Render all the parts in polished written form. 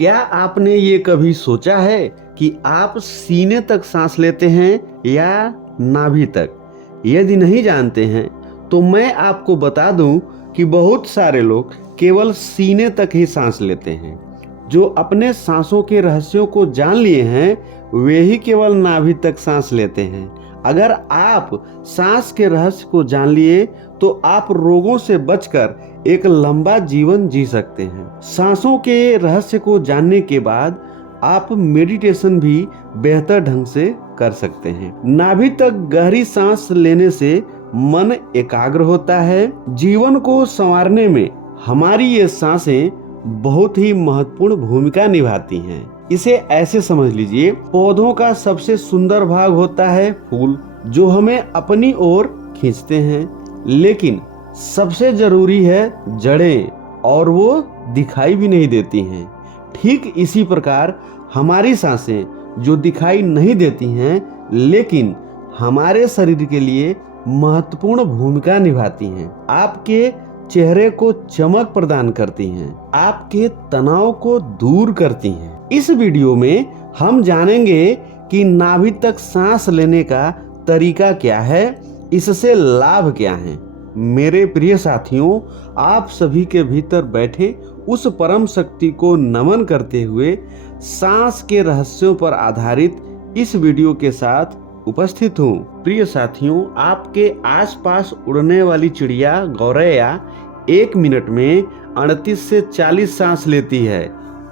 क्या आपने ये कभी सोचा है कि आप सीने तक सांस लेते हैं या नाभि तक? यदि नहीं जानते हैं तो मैं आपको बता दूं कि बहुत सारे लोग केवल सीने तक ही सांस लेते हैं। जो अपने सांसों के रहस्यों को जान लिए हैं वे ही केवल नाभि तक सांस लेते हैं। अगर आप सांस के रहस्य को जान लिए तो आप रोगों से बचकर एक लंबा जीवन जी सकते हैं। सांसों के रहस्य को जानने के बाद आप मेडिटेशन भी बेहतर ढंग से कर सकते हैं। नाभि तक गहरी सांस लेने से मन एकाग्र होता है। जीवन को संवारने में हमारी ये सांसें बहुत ही महत्वपूर्ण भूमिका निभाती हैं। इसे ऐसे समझ लीजिए, पौधों का सबसे सुंदर भाग होता है फूल, जो हमें अपनी ओर खींचते हैं, लेकिन सबसे जरूरी है जड़ें, और वो दिखाई भी नहीं देती हैं। ठीक इसी प्रकार हमारी सांसें जो दिखाई नहीं देती हैं लेकिन हमारे शरीर के लिए महत्वपूर्ण भूमिका निभाती हैं। आपके चेहरे को चमक प्रदान करती हैं, आपके तनाव को दूर करती हैं। इस वीडियो में हम जानेंगे कि नाभि तक सांस लेने का तरीका क्या है, इससे लाभ क्या हैं। मेरे प्रिय साथियों, आप सभी के भीतर बैठे उस परम शक्ति को नमन करते हुए सांस के रहस्यों पर आधारित इस वीडियो के साथ उपस्थित हूँ। प्रिय साथियों, आपके आसपास उड़ने वाली चिड़िया गौरैया 1 मिनट में 38 से 40 सांस लेती है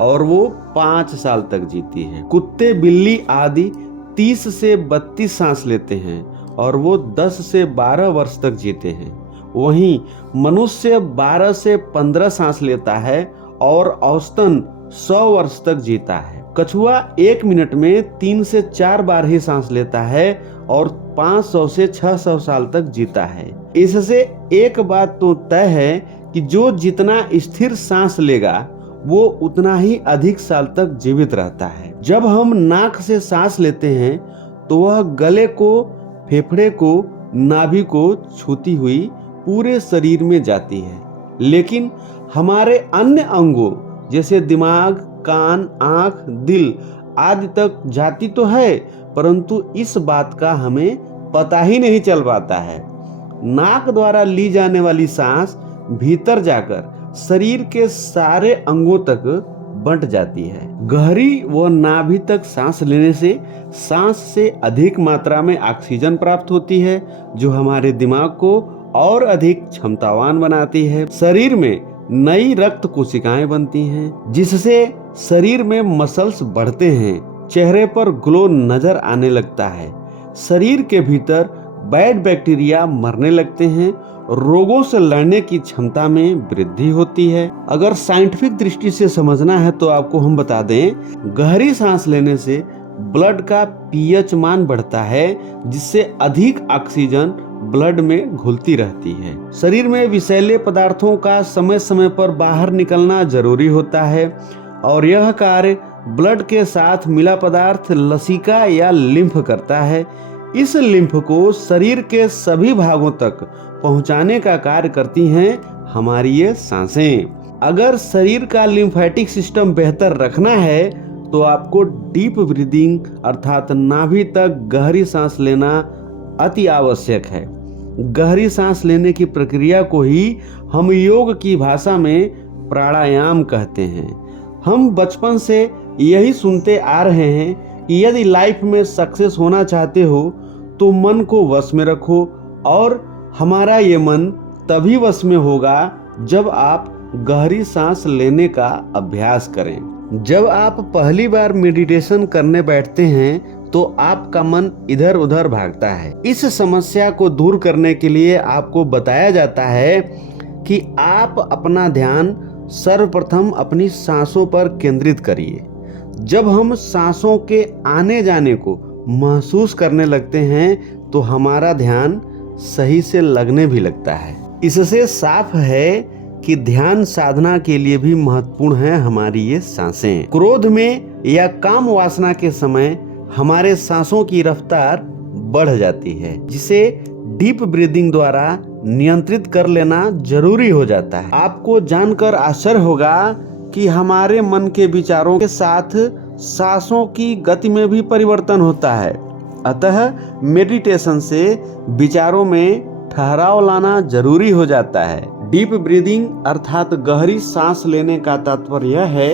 और वो 5 साल तक जीती है। कुत्ते बिल्ली आदि 30 से 32 सांस लेते हैं और वो 10 से 12 वर्ष तक जीते हैं। वहीं मनुष्य 12 से 15 सांस लेता है और औसतन 100 वर्ष तक जीता है। कछुआ 1 मिनट में 3 से 4 बार ही सांस लेता है और 500 से 600 साल तक जीता है। इससे एक बात तो तय है कि जो जितना स्थिर सांस लेगा वो उतना ही अधिक साल तक जीवित रहता है। जब हम नाक से सांस लेते हैं तो वह गले को, फेफड़े को, नाभि को छूती हुई पूरे शरीर में जाती है, लेकिन हमारे अन्य अंगों जैसे दिमाग, कान, आंख, दिल आदि तक जाती तो है, परंतु इस बात का हमें पता ही नहीं चल पाता है। नाक द्वारा ली जाने वाली सांस भीतर जाकर शरीर के सारे अंगों तक बंट जाती है। गहरी व नाभि तक सांस लेने से सांस से अधिक मात्रा में ऑक्सीजन प्राप्त होती है, जो हमारे दिमाग को और अधिक क्षमतावान बनाती है। शरीर में नई रक्त कोशिकाएं बनती हैं, जिससे शरीर में मसल्स बढ़ते हैं, चेहरे पर ग्लो नजर आने लगता है, शरीर के भीतर बैड बैक्टीरिया मरने लगते हैं, रोगों से लड़ने की क्षमता में वृद्धि होती है। अगर साइंटिफिक दृष्टि से समझना है तो आपको हम बता दें, गहरी सांस लेने से ब्लड का पीएच मान बढ़ता है, जिससे अधिक ऑक्सीजन ब्लड में घुलती रहती है। शरीर में विषैले पदार्थों का समय समय पर बाहर निकलना जरूरी होता है और यह कार्य ब्लड के साथ मिला पदार्थ लसिका या लिम्फ करता है। इस लिम्फ को शरीर के सभी भागों तक पहुंचाने का कार्य करती हैं हमारी ये सांसें। अगर शरीर का लिम्फेटिक सिस्टम बेहतर रखना है तो आपको डीप ब्रीदिंग अर्थात नाभि तक गहरी सांस लेना अति आवश्यक है। गहरी सांस लेने की प्रक्रिया को ही हम योग की भाषा में प्राणायाम कहते हैं। हम बचपन से यही सुनते आ रहे हैं कि यदि लाइफ में सक्सेस होना चाहते हो तो मन को वश में रखो, और हमारा ये मन तभी वश में होगा जब आप गहरी सांस लेने का अभ्यास करें। जब आप पहली बार मेडिटेशन करने बैठते हैं तो आपका मन इधर उधर भागता है। इस समस्या को दूर करने के लिए आपको बताया जाता है कि आप अपना ध्यान सर्वप्रथम अपनी सांसों पर केंद्रित करिए। जब हम सांसों के आने जाने को महसूस करने लगते हैं तो हमारा ध्यान सही से लगने भी लगता है। इससे साफ है कि ध्यान साधना के लिए भी महत्वपूर्ण है हमारी ये सांसें। क्रोध में या काम वासना के समय हमारे सांसों की रफ्तार बढ़ जाती है, जिसे डीप ब्रीदिंग द्वारा नियंत्रित कर लेना जरूरी हो जाता है। आपको जानकर आश्चर्य होगा कि हमारे मन के विचारों के साथ सांसों की गति में भी परिवर्तन होता है। अतः मेडिटेशन से विचारों में ठहराव लाना जरूरी हो जाता है। डीप ब्रीदिंग अर्थात गहरी सांस लेने का तात्पर्य यह है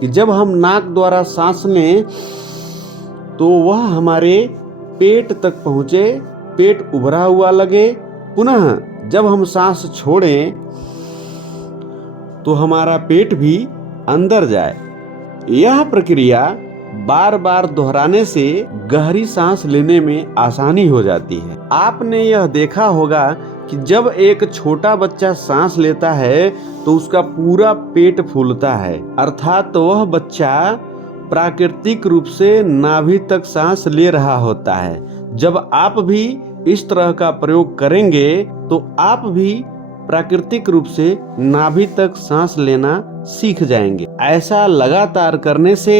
कि जब हम नाक द्वारा सांस लें तो वह हमारे पेट तक पहुंचे, पेट उभरा हुआ लगे। पुनः जब हम सांस छोड़ें तो हमारा पेट भी अंदर जाए। यह प्रक्रिया बार बार दोहराने से गहरी सांस लेने में आसानी हो जाती है। आपने यह देखा होगा कि जब एक छोटा बच्चा सांस लेता है तो उसका पूरा पेट फूलता है, अर्थात वह बच्चा प्राकृतिक रूप से नाभि तक सांस ले रहा होता है। जब आप भी इस तरह का प्रयोग करेंगे तो आप भी प्राकृतिक रूप से नाभि तक सांस लेना सीख जाएंगे। ऐसा लगातार करने से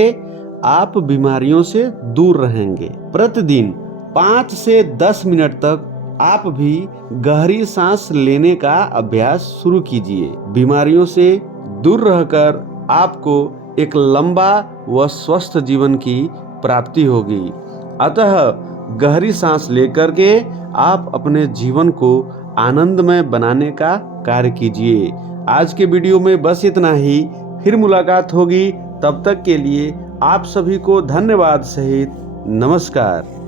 आप बीमारियों से दूर रहेंगे। प्रतिदिन 5 से 10 मिनट तक आप भी गहरी सांस लेने का अभ्यास शुरू कीजिए। बीमारियों से दूर रहकर आपको एक लंबा व स्वस्थ जीवन की प्राप्ति होगी। अतः गहरी सांस लेकर के आप अपने जीवन को आनंदमय बनाने का कार्य कीजिए। आज के वीडियो में बस इतना ही। फिर मुलाकात होगी, तब तक के लिए आप सभी को धन्यवाद सहित नमस्कार।